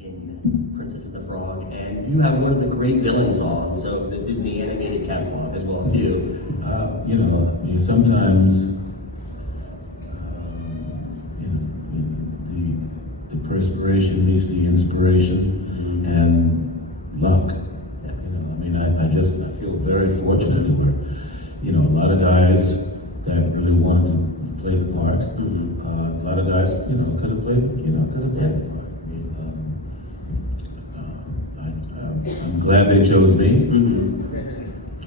in Princess and the Frog, and you have one of the great villain songs of the Disney animated catalog as well too. Sometimes the perspiration meets the inspiration and luck. I feel very fortunate. There were, a lot of guys that really wanted to play the part. A lot of guys, could have played the part. I'm glad they chose me.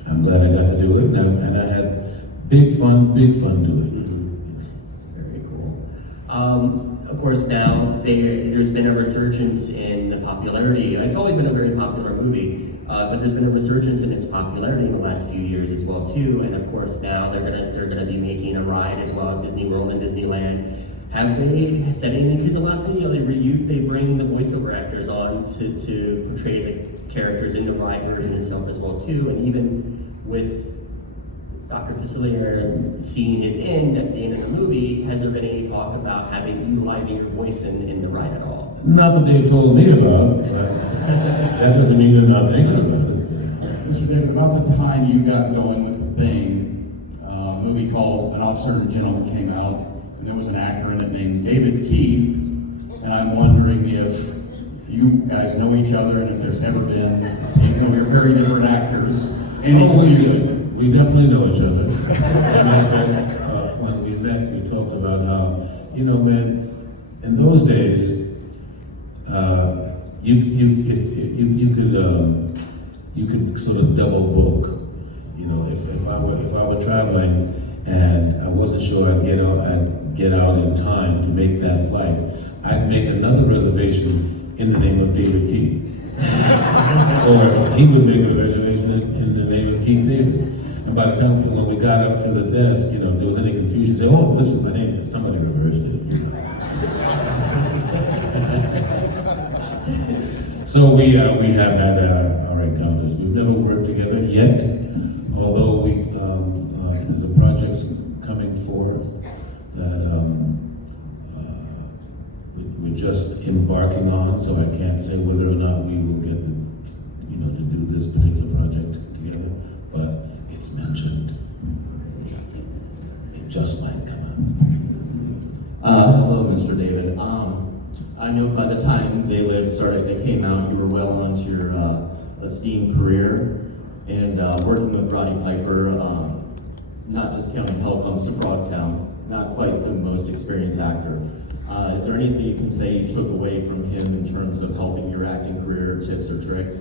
I'm glad I got to do it, and I had big fun doing it. Very cool. Of course, now there's been a resurgence in the popularity. It's always been a very popular movie, but there's been a resurgence in its popularity in the last few years as well too. And of course, now they're gonna be making a ride as well at Disney World and Disneyland. Have they said anything? Because a lot of times, they bring the voiceover actors on to portray the characters in the ride version itself as well too. And even with Dr. Facilier seeing his end at the end of the movie, has there been any talk about utilizing your voice in the ride at all? Not that they've told me about, but that doesn't mean they're not thinking about it. Mr. David, about the time you got going with the thing, a movie called An Officer and a Gentleman came out, and there was an actor in it named David Keith, and I'm wondering if you guys know each other and if there's ever been, you're very different actors. We definitely know each other. As a matter of fact, when we met, we talked about how, man, in those days, you could sort of double book. If I were traveling and I wasn't sure I'd get out in time to make that flight, I'd make another reservation in the name of David Keith. Or he would make a reservation in the name of Keith David. And by the time when we got up to the desk, if there was any confusion, say, "Oh, this is my name." Somebody reversed it. So we have had our encounters. We've never worked together yet, although there's a project coming for us that we're just embarking on. So I can't say whether or not we will get to do this particular project together, but it's mentioned. It just might come up. Hello, Mr. David. I know by the time they came out, you were well onto your esteemed career, and working with Roddy Piper, not just counting Hell Comes to Frog Town, not quite the most experienced actor. Is there anything you can say you took away from him in terms of helping your acting career, tips or tricks?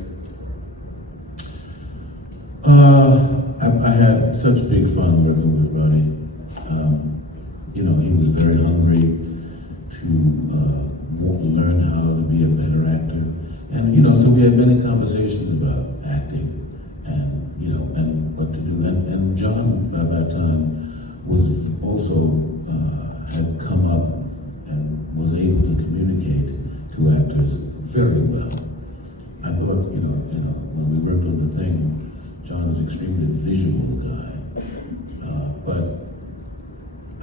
I had such big fun working with Roddy. He was very hungry to learn how to be a better actor. And, so we had many conversations about acting and what to do. And John, by that time, was also, had come up and was able to communicate to actors very well. I thought, when we worked on the thing, John is an extremely visual guy, but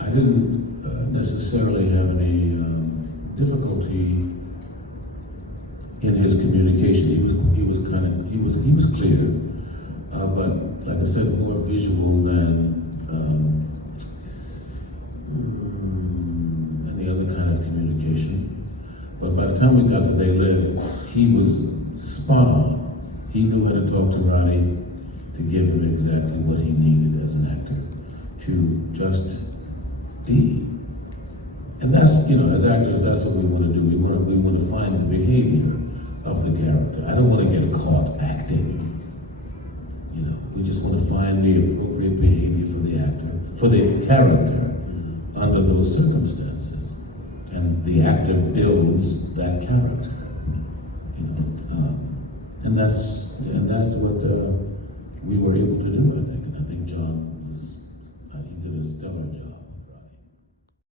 I didn't necessarily have any difficulty in his communication. He was clear, but like I said, more visual than any other kind of communication. But by the time we got to They Live, he was spot on. He knew how to talk to Roddy, to give him exactly what he needed as an actor, to just be. And that's, as actors, that's what we want to do. We want to find the behavior of the character. I don't want to get caught acting. We just want to find the appropriate behavior for the actor, for the character, under those circumstances. And the actor builds that character. And that's what we were able to do, I think. And I think John he did a stellar job.